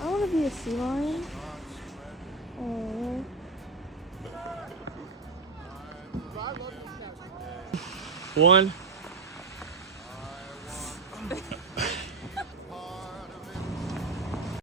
I want to be a sea lion. Oh. One.